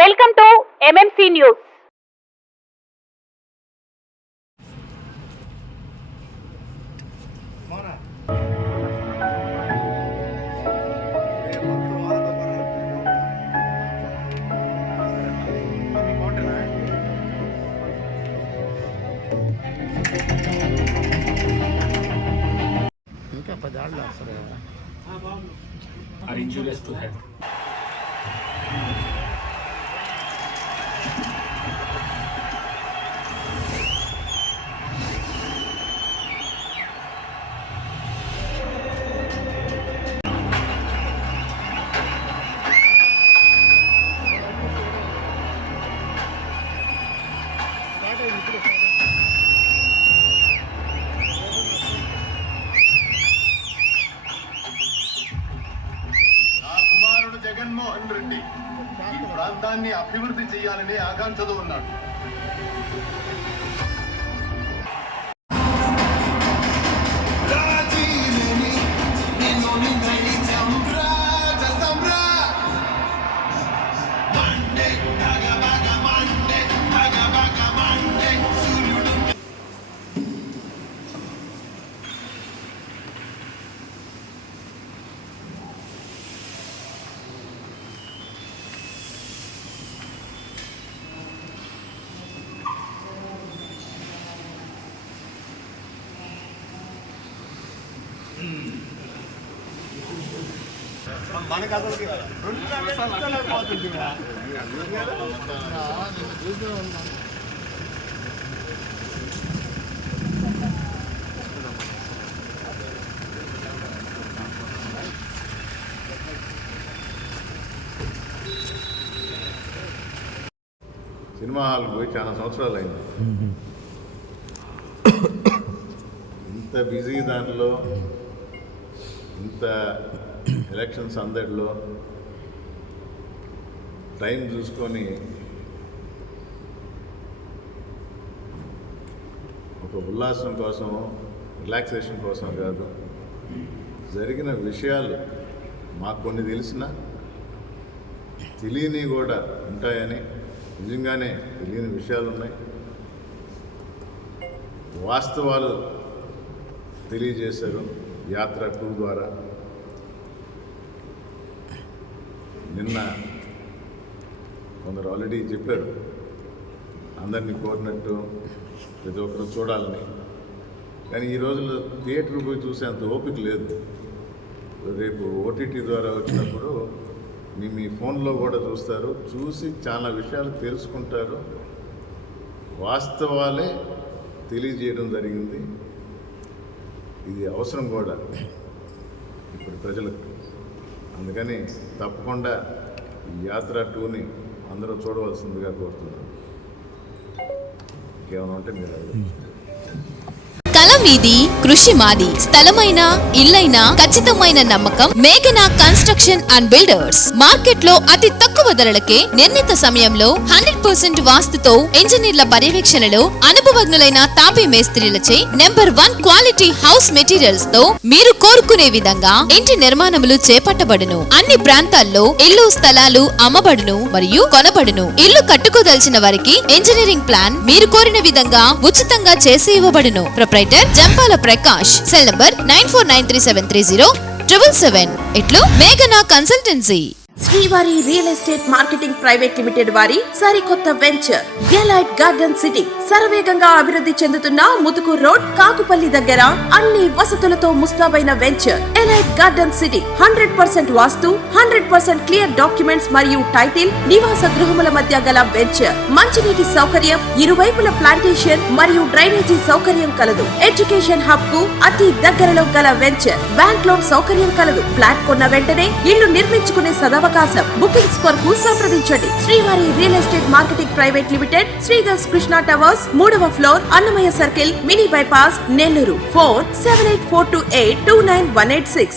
Welcome to MMC news. ఇంకా 10 ఏళ్ళు వస్తారు కదా. Are injurious to health. Jaganmohan Reddy ఈ ప్రాంతాన్ని అభివృద్ధి చేయాలనే ఆకాంక్షతో ఉన్నాడు. మనకు అసలు 2 నిమిషాలు పోతుంది. సినిమా హాల్ పోయి చాలా సంవత్సరాలు అయింది. ఇంత బిజీ దాంట్లో, ఇంత ఎలక్షన్స్ అందరిలో టైం చూసుకొని ఒక ఉల్లాసం కోసం, రిలాక్సేషన్ కోసం కాదు, జరిగిన విషయాలు మాకు కొన్ని తెలిసినా తెలియని కూడా ఉంటాయని, నిజంగానే తెలియని విషయాలు ఉన్నాయి, వాస్తవాలు తెలియజేశారు యాత్ర 2 ద్వారా. నిన్న కొందరు ఆల్రెడీ చెప్పారు, అందరినీ కోరినట్టు ప్రతి ఒక్కరు చూడాలని. కానీ ఈ రోజుల్లో థియేటర్కి పోయి చూసేంత ఓపిక లేదు. రేపు ఓటీటీ ద్వారా వచ్చినప్పుడు మీ ఫోన్లో కూడా చూస్తారు, చూసి చాలా విషయాలు తెలుసుకుంటారు, వాస్తవాలే తెలియజేయడం జరిగింది. ఇది అవసరం కూడా ఇప్పుడు ప్రజలకు. అందుకని తప్పకుండా ఈ యాత్ర 2ని అందరూ చూడవలసిందిగా కోరుతున్నాను. ఇంకేమైనా ఉంటే మీరు కల మీది, కృషి మాది. స్థలమైన, ఇల్లైనా ఖచ్చితమైన నమ్మకం మేఘనా కన్స్ట్రక్షన్ అండ్ బిల్డర్స్. మార్కెట్ లో అతి తక్కువ ధరలకే నిర్ణీత సమయంలో 100% వాస్తుతో, ఇంజనీర్ల పర్యవేక్షణలో అనుభవజ్ఞులైన తాపీ మేస్త్రీలచే నెంబర్ 1 క్వాలిటీ హౌస్ మెటీరియల్స్ తో మీరు కోరుకునే విధంగా ఇంటి నిర్మాణములు చేపట్టబడును. అన్ని ప్రాంతాల్లో ఇల్లు స్థలాలు అమ్మబడును మరియు కొనబడును. ఇల్లు కట్టుకోదలిచిన వారికి ఇంజనీరింగ్ ప్లాన్ మీరు కోరిన విధంగా ఉచితంగా చేసి ఇవ్వబడును. Proprietor Jampala Prakash. Cell number 9493307777. ఇట్లు మేఘనా consultancy. Srivari real estate marketing private limited వారి సరికొత్త వెంచర్ గెలైట్ గార్డెన్ సిటీ. శరవేగంగా అభివృద్ధి చెందుతున్న ముతుకూర్ రోడ్, కాకుపల్లి దగ్గర అన్ని వసతులతో ముస్తాబైన వెంచర్ ఎలైట్ గార్డెన్ సిటీ. 100% వాస్తు, 100% క్లియర్ డాక్యుమెంట్స్ మరియు టైటిల్. నివాస గృహముల మధ్య గల వెంచర్. మంచినీటి సౌకర్యం, ఇరువైపుల ప్లాంటేషన్ మరియు డ్రైనేజీ సౌకర్యం కలదు. ఎడ్యుకేషన్ హబ్ కు అతి దగ్గరలో గల వెంచర్. బ్యాంక్ లోన్ సౌకర్యం కలదు. ఫ్లాట్ కొన్న వెంటనే ఇల్లు నిర్మించుకునే సదవకాశం. బుకింగ్స్ కొరకు సంప్రదించండి. Srivari real estate marketing private limited, Sridhar's Krishna towers, 3వ floor, Annamayya circle, mini bypass, Nellore. Phone 7842829186.